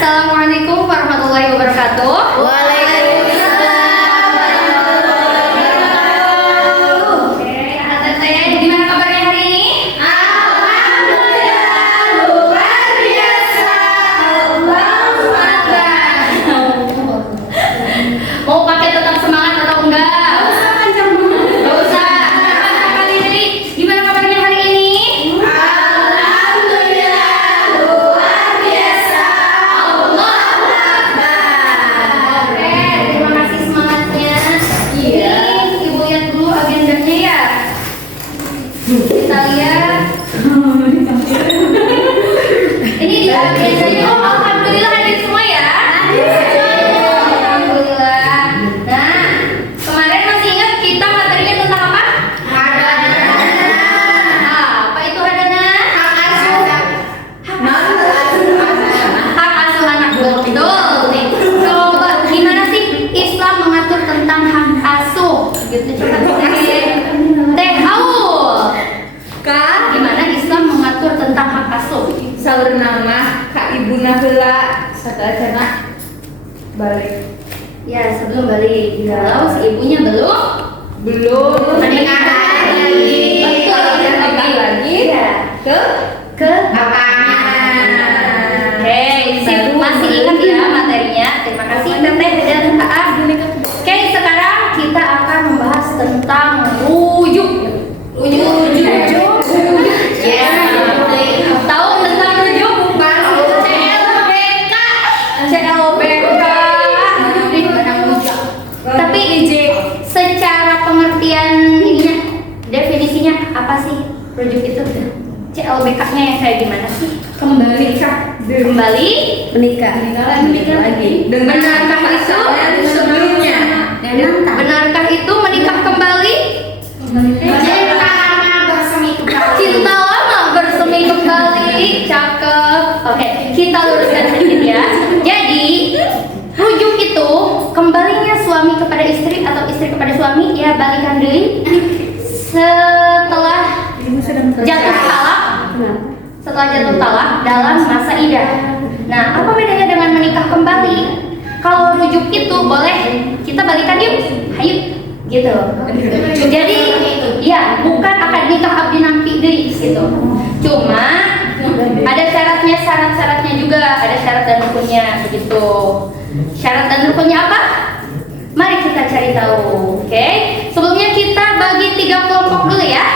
Assalamualaikum warahmatullahi wabarakatuh. Waalaikumsalam warahmatullahi wabarakatuh. Oke, Teteh, gimana kabarnya hari ini? Alhamdulillah luar biasa. Allahu Akbar. Mau pakai tetap semangat atau enggak? Gak usah. Gimana kabarnya hari ini? Alhamdulillah luar biasa. Allahu Akbar. Oke, terima kasih semangatnya. Iya. Ini Ibu lihat dulu agendanya ya. Kita lihat. Ini di agendanya. Oh, alhamdulillah hadir semua ya. Alhamdulillah. Nah, kemarin masih ingat kita materinya tentang apa? Apa itu hadana? Hak asuh anak, betul nih. Coba gimana sih Islam mengatur tentang hak asuh? Gitu coba Teh Aul. Kak, Gimana Islam mengatur tentang hak asuh? saur nama Kak Ibuna heula sateuaceuna balik. Ya, sebelum balik. Kalau si ibunya belum Menikah lagi. Betul, Udah oke. nikah lagi. Ya. Ke Oke, sip. Masih ingat ya materinya? Terima kasih Teteh dan Kak. Oke, sekarang kita akan membahas tentang rujuk. Ya. Tahu tentang rujuk? CLBK. Tapi secara pengertian ininya, definisinya apa sih rujuk itu? CLBK-nya yang kayak gimana sih? Kembali menikah lagi. Benarkah itu? Sebelumnya. Benarkah itu menikah kembali? Cinta lama bersemi kembali. Cakep. Oke, kita luruskan sedikit ya. Jadi, rujuk itu kembalinya suami kepada istri atau istri kepada suami, ya balikan deui setelah jatuh talak. Setelah jatuh talak dalam masa idah. Nah, apa bedanya dengan menikah kembali? Kalau rujuk itu boleh kita balikan yuk, ayo, gitu. Jadi, ya bukan akad nikah abdi nampi deui gitu. Cuma ada syarat-syaratnya juga, ada syarat dan rukunnya begitu. Syarat dan rukunnya apa? Mari kita cari tahu. Oke, sebelumnya kita bagi 3 kelompok dulu ya.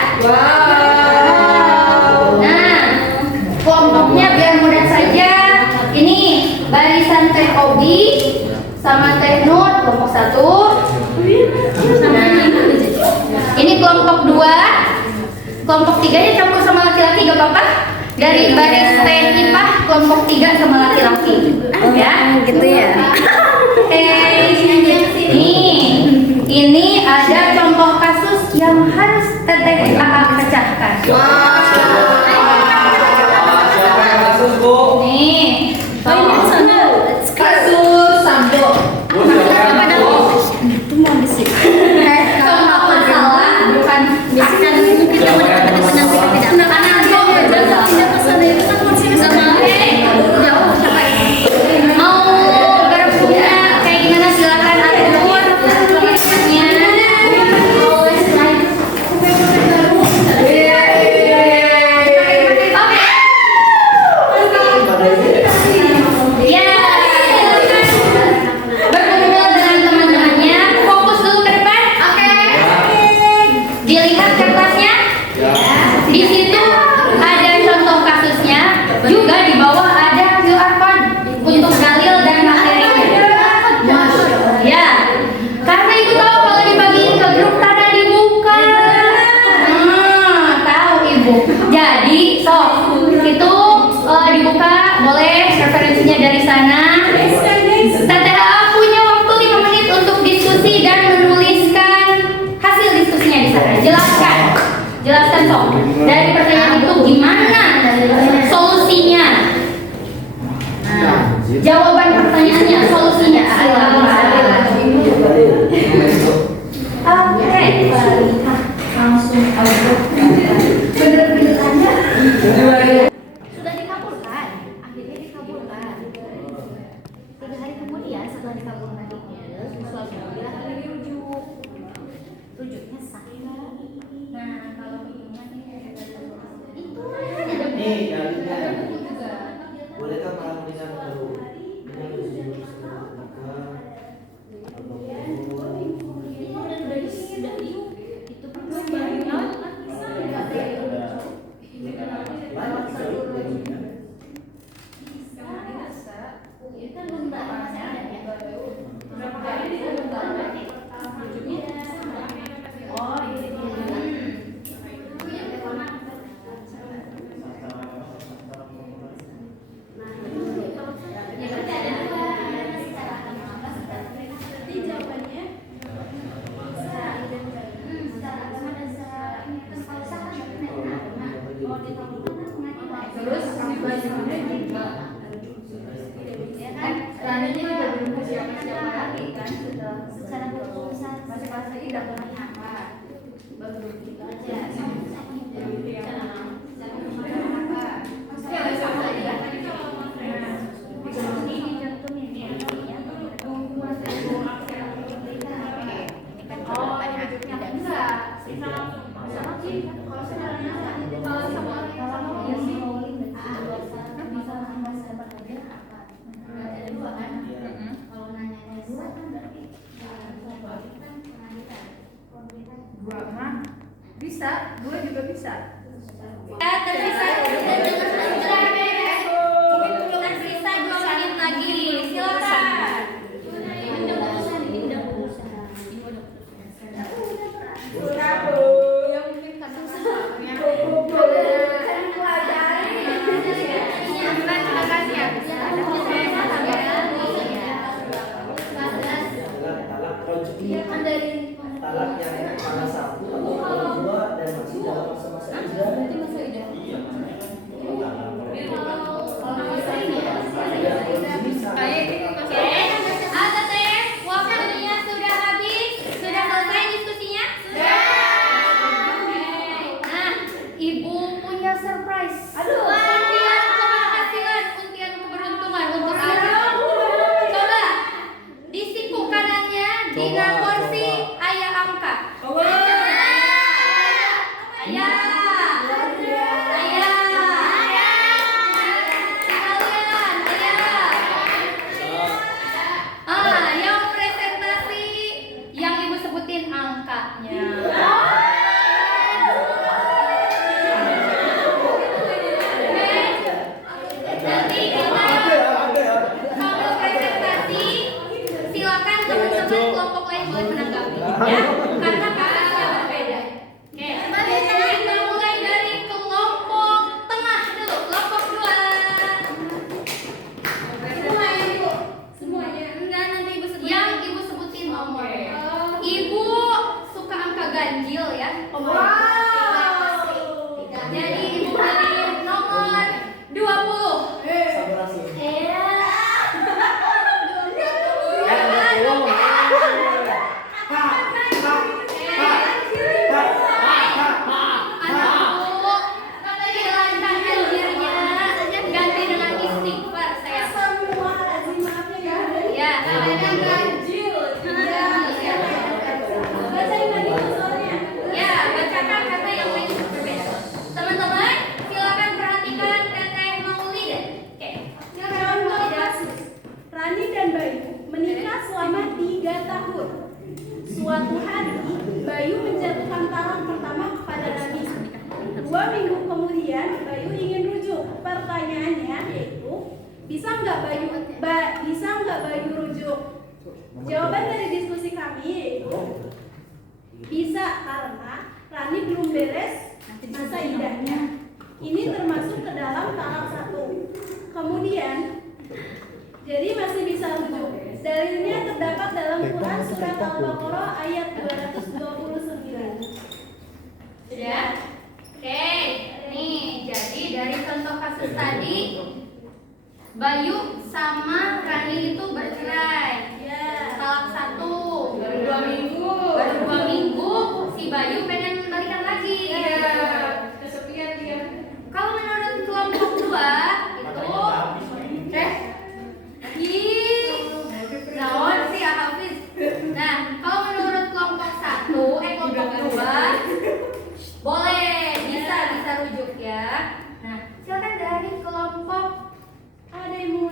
Nah, kelompoknya biar mudah saja. Ini barisan Teh Obi sama Teh Nur, kelompok 1. Nah, ini kelompok 2. Kelompok 3-nya campur sama laki-laki gak apa-apa. Dari baris Teh Ipah, kelompok 3 sama laki-laki. Ya, gitu ya. Ini ada contoh kasus yang harus Teteh akan pecahkan. Nih, Kasus Sambo. contoh masalah bukan mau berpunya kayak gimana silakan atur prosesnya. Ya, berkumpul dengan teman-temannya, fokus dulu ke depan. Dilihat kertasnya. Di situ ada contoh kasusnya, juga di bawah ada QR code untuk dalil dan materinya. Ya, karena ibu tahu kalau dibagiin ke grup tada dibuka. Tahu ibu. Jadi, itu dibuka, boleh referensinya dari sana. TTA punya waktu 5 menit untuk diskusi dan menuliskan hasil diskusinya di sana. Jelaskan sok. Dari pertanyaan itu gimana solusinya? Nah, jawaban pertanyaannya, solusinya. Oke. Langsung bener-bener tanya. Sudah dikabulkan. Akhirnya dikabulkan. Bisa, dua juga bisa. Tersisa 2 menit lagi, silakan. Talak yang salah satu atau dua dan masih dalam masa-masa iddah. Waktunya sudah habis. Sudah selesai diskusinya? Nah, Ibu punya surprise. Undian keberhasilan, undian keberuntungan untuk Anda. Coba disipu kanannya dengan porsi ayah angka. Yang presentasi yang Ibu sebutin angkanya. Nanti kita kalau presentasi silakan teman-teman kelompok lain boleh menanggapi ya, karena kasusnya berbeda. Oke, kita mulai dari kelompok tengah dulu, kelompok 2. Semuanya. Enggak, nanti Ibu sebutin. Yang Ibu sebutin nomor. Ibu suka angka ganjil ya. Jadi Ibu pilih nomor 20. Hilangkan anjirnya, ganti dengan istighfar saya. Ya, ya, bacakan kata yang lain berbeda. Teman-teman, silakan perhatikan Teteh Maulida. Oke, silakan Maulida. Rani dan Bayu menikah selama 3 tahun. Suatu hari, Bayu menjatuhkan talak pertama kepada Rani. 2 minggu kemudian, Bayu ingin rujuk. Pertanyaannya yaitu, bisa nggak Bayu rujuk? Jawaban dari diskusi kami yaitu bisa, karena Rani belum beres masa iddahnya. Ini termasuk ke dalam talak 1. Kemudian, jadi masih bisa rujuk. Dalilnya terdapat dalam Quran surat Al-Baqarah ayat 229. Sudah? Oke, nih jadi dari contoh kasus tadi Bayu sama Rani itu bercerai. Talak 1. Baru 2 minggu si Bayu pengen balikan lagi. Kesepian dia. Kalau menurut kelompok 2 itu naon sih Hafiz. Nah, kalau menurut kelompok 2 boleh bisa rujuk ya. Nah, silakan dari kelompok Ada yang mau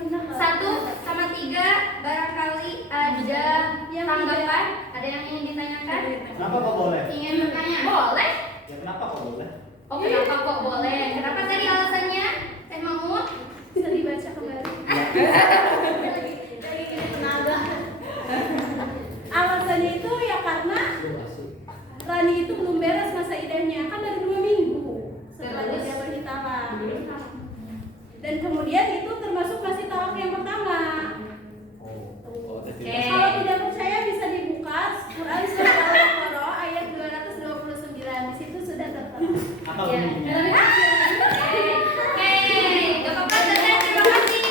menanyakan? Kenapa kok boleh? Ingin bertanya? Boleh. Ya kenapa kok boleh? Oh, kenapa kok boleh? Kenapa tadi alasannya? Teh Mahmud? Bisa dibaca kembali. Alasannya itu ya karena Rani itu belum beres masa idahnya, kan baru 2 minggu setelah dia bertalak. Dan kemudian itu termasuk masih talak yang pertama. Oke. Kalau tidak percaya bisa dibuka Quran surah Al-Baqarah ayat 229. Di situ sudah tertera. Apa Ya. bunyinya? Oke, gak apa-apa Tete, terima kasih.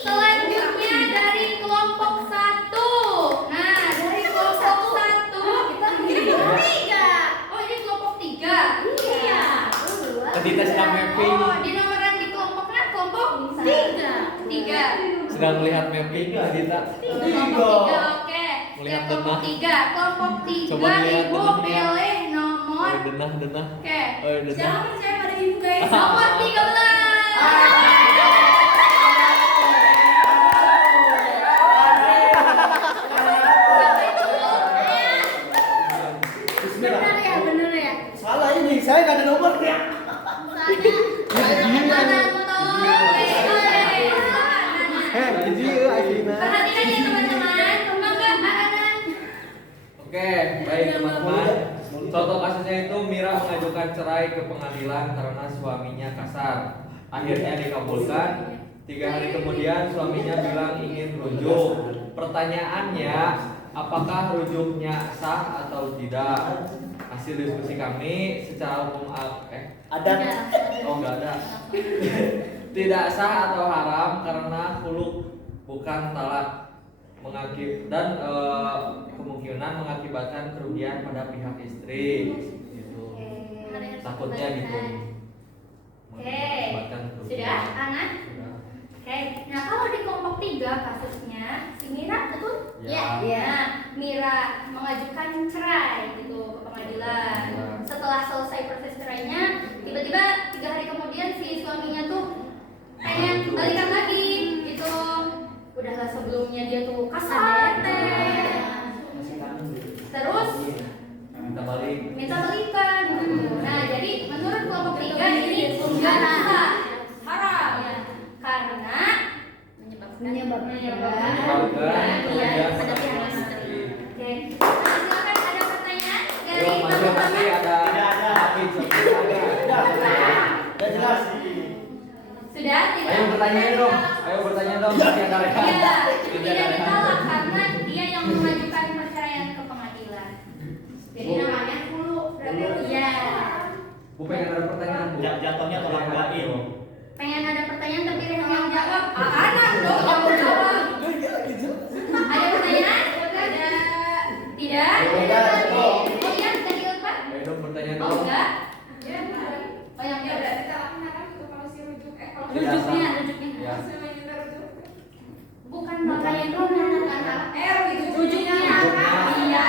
Selanjutnya dari kelompok 1. Nah, dari kelompok 1 kita kelompok 3. Oh, ini kelompok 3. Iya. Kita sedang mapping. Oh, di nomoran di kelompoknya kelompok 3. 3. Sedang melihat mapping Adita. Kelompok 3, oke. Melihat Kelompok denah. 3. Kelompok 3 Coba lihat Ibu denahnya. pilih nomor. Oh, denah. Oke. Oh, denah. Jangan percaya pada ibu guys. Nomor 13. Bismillah. Bener ya. Salah ini, saya nggak ada nomornya. Perhatikan ya teman-teman. Mangga Aranan. Oke, baik teman-teman. Contoh kasusnya itu Mira mengajukan cerai ke pengadilan karena suaminya kasar. Akhirnya dikabulkan. 3 hari kemudian suaminya bilang ingin rujuk. Pertanyaannya, apakah rujuknya sah atau tidak? Hasil diskusi kami secara umum Ada. oh nggak ada. Tidak sah atau haram karena khuluk bukan talak dan kemungkinan mengakibatkan kerugian pada pihak istri gitu. Takutnya gitu. Oke. Mengakibatkan kerugian. Sudah, Anak? Sudah. Oke. Nah, kalau di kelompok 3 kasusnya si Mira betul? Ya. Ya. Mira mengajukan cerai gitu ke pengadilan. Ya. Setelah selesai proses cerainya, tiba-tiba 3 hari kemudian si suaminya tuh pengen balikan lagi gitu. Udahlah sebelumnya dia tuh kasar teh. Terus Minta balik. minta balikan. Nah, jadi menurut kelompok 3 ini nggak sah, haram ya. Karena menyebabkan Menyebabkan iya kerugian pada pada pihak pihak istri. istri. Oke. Nah, silakan ada pertanyaan dari Yuk, maju nanti teman-teman. ada. Tidak ada. Hafiz, ada. Udah jelas. Sudah tidak? Ayo bertanya dong. Ayo bertanya dong. Masih ada rekan. Iya, itu tidak ditolak karena dia yang mengajukan perceraian ke pengadilan. Jadi namanya hulu. Iya. Bu pengen ada pertanyaan Bu. Jatuhnya tolak doain. Pengen ada pertanyaan tapi Rehan yang jawab. Anak dong yang menjawab. Ada pertanyaan? Ada. Tidak? Tidak. Oh iya, tadi Pak? Ayo dong bertanya Oh dong. enggak? Ya, Oh yang ya berarti talaknya haram itu kalau si rujuk kalau Rujuknya, Ya. rujuknya. Hasilnya kita rujuk. Bukan makanya dulu menanyakan Rujuknya. rujuknya. Iya.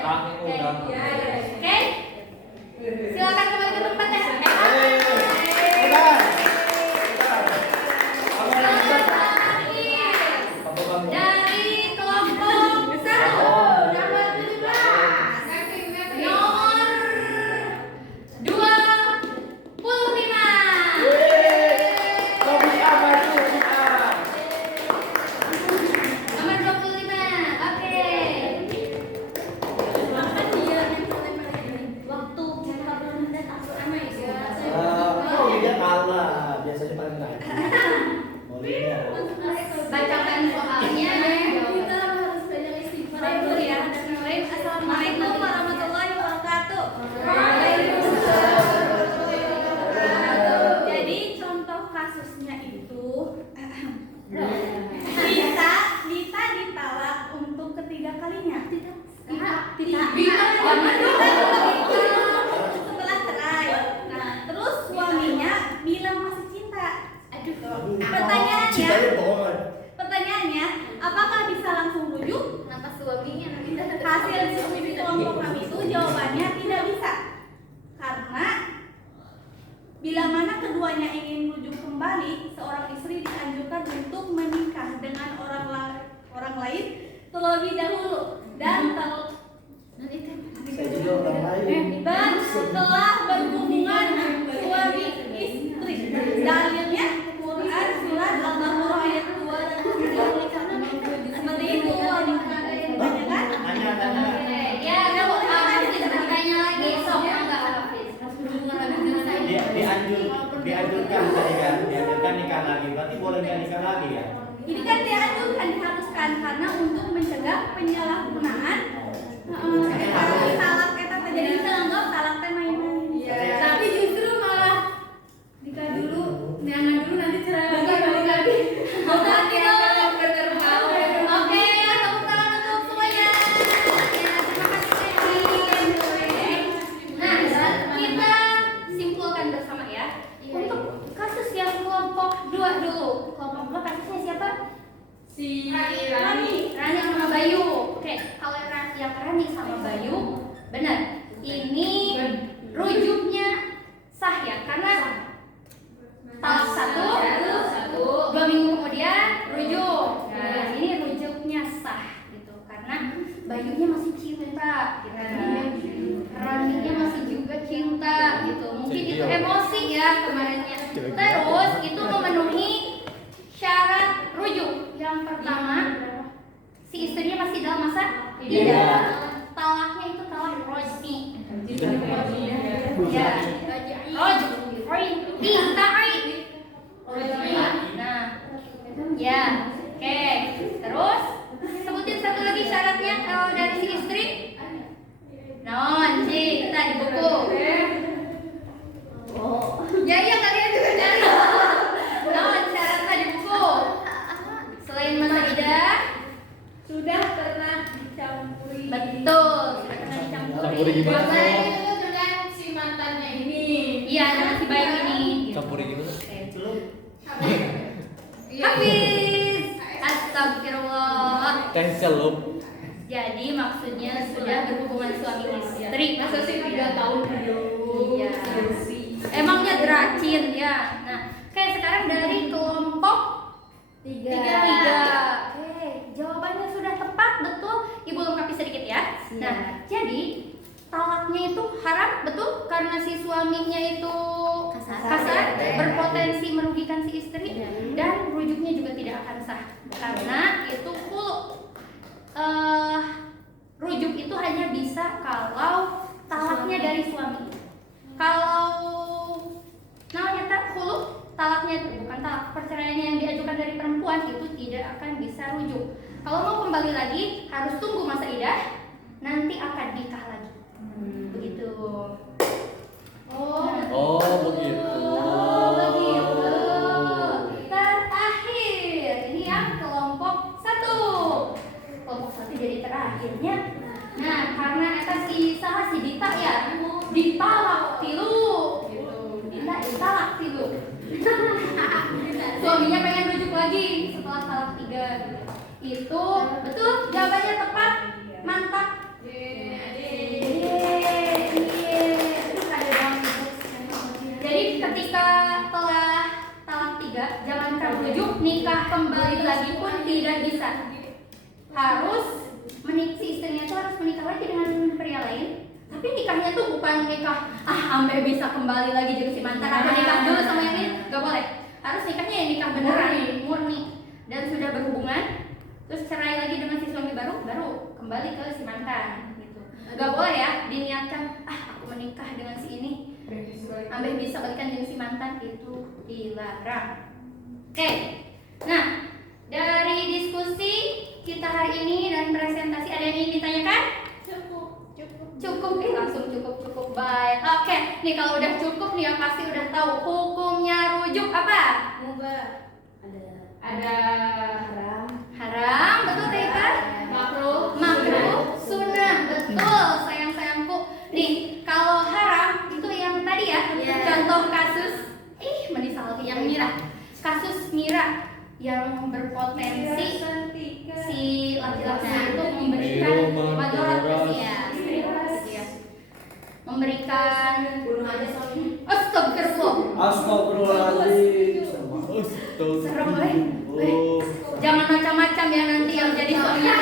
Talaknya udah. Ya, ya. Oke. Silakan kembali ke tempat ya. Udah. Apa bang? Dari kelompok 1 nomor 17. Nomor 25. Kopi apa itu? Kopi apa? Nomor 25. Oke. Waktu kita belum dan aku ramai ya. Oh, dia kalah. Biasanya paling terakhir. Boleh ya. Bacakan soalnya. Kita harus banyak istighfar dulu ya. Assalamualaikum warahmatullahi wabarakatuh. Jadi contoh kasusnya itu Dita ditalak untuk ketiga kalinya. Setelah cerai. Nah, terus suaminya bilang masih cinta. Pertanyaannya, Cintanya bohongan. pertanyaannya, apakah bisa langsung rujuk? Kenapa suaminya nanti Hasil diskusi kelompok kami itu jawabannya tidak bisa. Karena bila mana keduanya ingin rujuk kembali, seorang istri dianjurkan untuk menikah dengan orang lain terlebih dahulu dan Saya juga orang lain. setelah berhubungan suami istri. Dalilnya Quran surat Al-Baqarah ayat 2 seperti itu. Kan? Tanya. Ya, kamu Hafiz bertanya lagi. Sok enggak Hafiz. Dianjurkan nikah lagi. Berarti boleh nggak nikah lagi ya? Ini kan dianjurkan, diharuskan karena untuk mencegah penyalahgunaan. Talak kita jadi kita anggap talak teh main-main. Tapi justru malah Nikah dulu, nyangan dulu nanti cerai lagi. nanti dong. Oke, tepuk tangan untuk semuanya. Ya, terima kasih. Nah, kita simpulkan bersama ya. Untuk kasus yang kelompok 2 dulu. Kelompok 2 kasusnya siapa? Si Rani. Rani sama Bayu. Oke, kalau yang Rani sama Bayu, benar. Ini rujuknya sah ya, karena talak satu, 2 minggu kemudian rujuk. Nah, ini rujuknya sah gitu, karena Bayunya masih cinta, gitu. Raninya masih juga cinta gitu. Mungkin itu emosi ya kemarinnya. Terus itu memenuhi syarat rujuk. Yang pertama, si istrinya masih dalam masa iddah. Talaknya itu talak rojni. Ya, rojni. Nah, ya, oke. Terus sebutin satu lagi syaratnya kalau dari si istri. Non, sih kita di buku. Ya kalian juga cari. Non, syaratnya di buku. Selain masa iddah, Sudah pernah dicampuri. betul, sudah pernah dicampuri. Campuri gimana? Kemarin itu dengan si mantannya ini. Iya, dengan si Bayu ini. Campuri gimana? Hafiz. Astagfirullah. Teh celup. Jadi maksudnya sudah berhubungan suami istri. Masa sih 3 tahun dulu. Iya. Emangnya deracin ya. Nah, kayak sekarang dari kelompok 3. Oke, jawabannya sudah tepat, betul. Ibu lengkapi sedikit ya. Nah, jadi talaknya itu haram, betul, karena si suaminya itu kasar, berpotensi merugikan si istri, dan rujuknya juga tidak akan sah karena itu rujuk itu hanya bisa kalau talaknya dari suami. Kalau talaknya itu bukan talak, perceraiannya yang diajukan dari perempuan itu tidak akan bisa rujuk. Kalau mau kembali lagi harus tunggu masa iddah, nanti akan nikah lagi. Begitu. Oh, begitu. Begitu. Terakhir, ini yang kelompok 1. Kelompok 1 jadi terakhirnya. Nah, karena eta si Dita ya, ditalak tilu. Dita ditalak tilu. Suaminya pengen rujuk lagi setelah talak 3. Itu betul, jawabannya tepat. Mantap. Jadi ketika telah talak 3, jangankan rujuk, nikah kembali lagi pun tidak bisa. Harus si istrinya itu harus menikah lagi dengan pria lain. Tapi nikahnya tuh bukan nikah sampai bisa kembali lagi jadi si mantan. Aku nikah dulu sama yang ini, gak boleh. Harus nikahnya ya nikah beneran, murni, dan sudah berhubungan. Terus cerai lagi dengan si suami baru kembali ke si mantan gitu. Gak boleh ya diniatkan aku menikah dengan si ini sampai bisa balikan dengan si mantan, itu dilarang. Oke. Nah, dari diskusi kita hari ini dan presentasi, ada yang ingin ditanyakan? Cukup, langsung cukup baik. Oke, nih kalau udah cukup nih yang pasti udah tahu hukumnya rujuk apa? Ada Haram, betul Teh? Makruh, sunnah, betul sayang-sayangku. Nih, kalau haram itu yang tadi ya, contoh kasus menisal yang Mira. Kasus Mira yang berpotensi si laki-laki itu memberikan madorat memberikan Astagfirullahaladzim. serem. Jangan macam-macam ya nanti yang jadi suaminya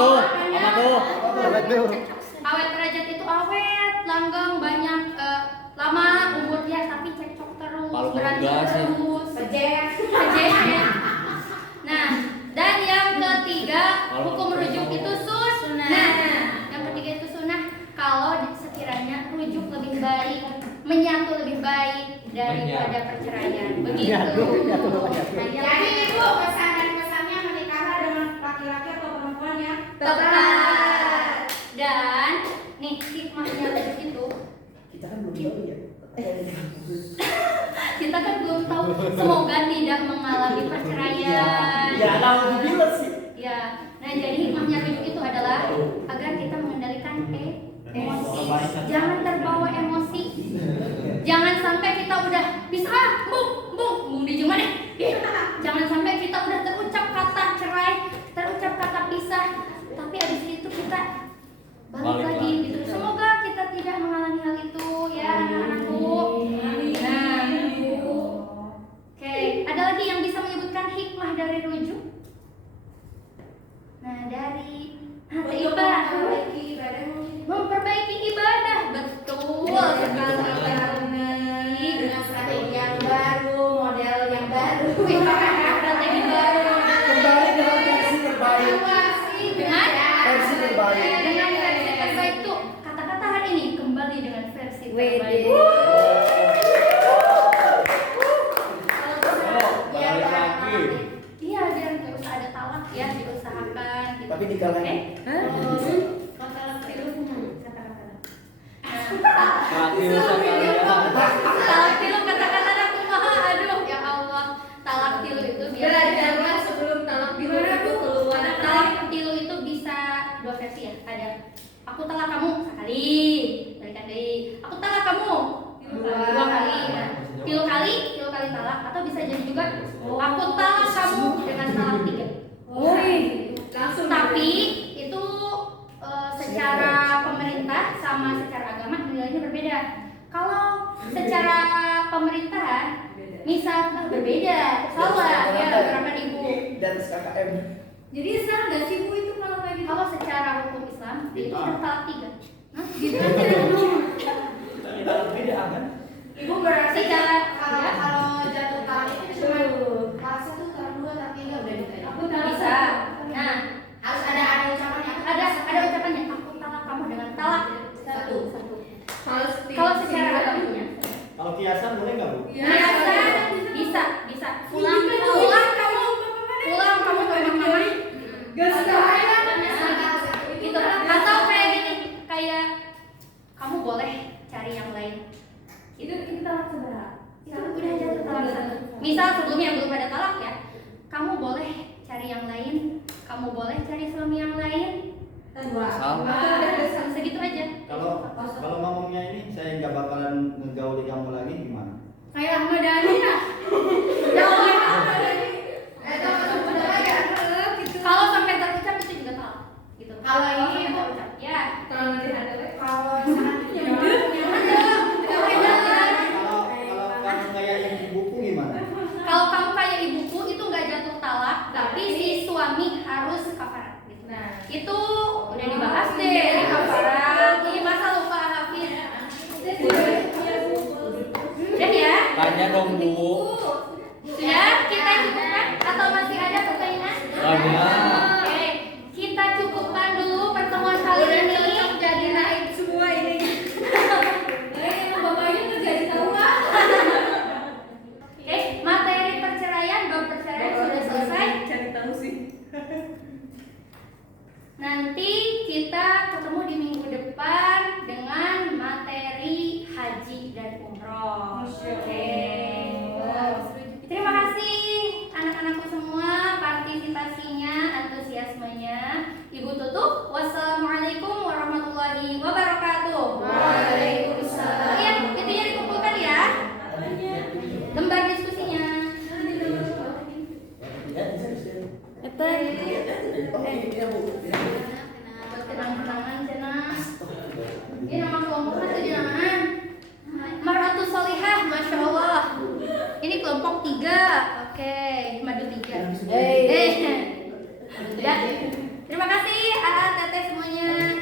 tuh? Apa tuh? Awet tuh. Awet derajat itu awet, langgeng, banyak lama umurnya tapi cekcok terus, Kalau berantem enggak sih. terus, kejek. Nah, dan yang ketiga Kalau hukum rujuk mau- itu sunnah. Nah, yang ketiga itu sunnah kalau sekiranya rujuk lebih baik, menyatu lebih baik daripada perceraian. Begitu. Jadi ibu pesan dan pesannya menikahlah dengan laki-laki atau perempuan yang Tepat. Dan nih hikmahnya rujuk itu Kita kan belum tahu ya. kita kan belum tahu, semoga tidak mengalami perceraian. Ya, tahu gila sih. Ya, nah jadi hikmahnya rujuk itu adalah agar kita mengendalikan emosi. Jangan terbawa emosi. Jangan sampai kita udah bisa bung di gimana? Jangan sampai kita udah terucap kata cerai, terucap kata pisah, tapi abis itu kita balik lagi gitu. Semoga kita tidak mengalami hal itu ya anak-anakku. Nah, oke, ada lagi yang bisa menyebutkan hikmah dari rujuk? Nah, dari memperbaiki ibadah, betul sekali. dengan strategi yang baru, model yang baru. Strategi baru Kembali dengan versi terbaik. Versi terbaik. dengan versi terbaik tuh kata-kata hari ini kembali dengan versi terbaik. Balik lagi. Iya, biar nggak usah ada talak ya, diusahakan gitu. Tapi di kalian Terakhir sekali. Talak tilu kata-kata aku maha, aduh ya Allah. Talak tilu itu biar Belajarlah sebelum talak biru itu keluar. talak tilu itu bisa dua versi ya. Ada aku talak kamu sekali, balikan deh. Aku talak kamu dua kali. Nah, tilu kali talak, atau bisa jadi juga aku talak kamu dengan talak tiga. Langsung. Tapi itu secara pemerintah sama secara agama nilainya berbeda. Kalau secara pemerintahan misal berbeda, salah ya gerakan ibu. dan SKKM. Jadi sah nggak sih Bu itu kalau kayak gitu? Kalau secara hukum Islam itu sudah talak tiga. Hah? Gitu aja dong. Beda kan? Ibu berarti Secara kalau jatuh talak itu cuma talak satu, talak dua, talak tiga udah ditanya. Aku talak bisa. Nah, Harus ada ucapannya. ada ucapannya aku talak kamu dengan talak satu. Kalau secara agamanya, Kalau kiasan boleh nggak, Bu? bisa. Pulang kamu ke rumah mama. Gak sekalian. Gitu. Atau kayak gini, kayak kamu boleh cari yang lain. Itu talak seberapa? Itu udah jatuh talak satu. Misal sebelumnya belum ada talak ya, kamu boleh cari yang lain, kamu boleh cari suami yang lain. Segitu aja. Kalau ngomongnya ini saya nggak bakalan ngegauli kamu lagi gimana? Kayak Ahmad Dhani ya.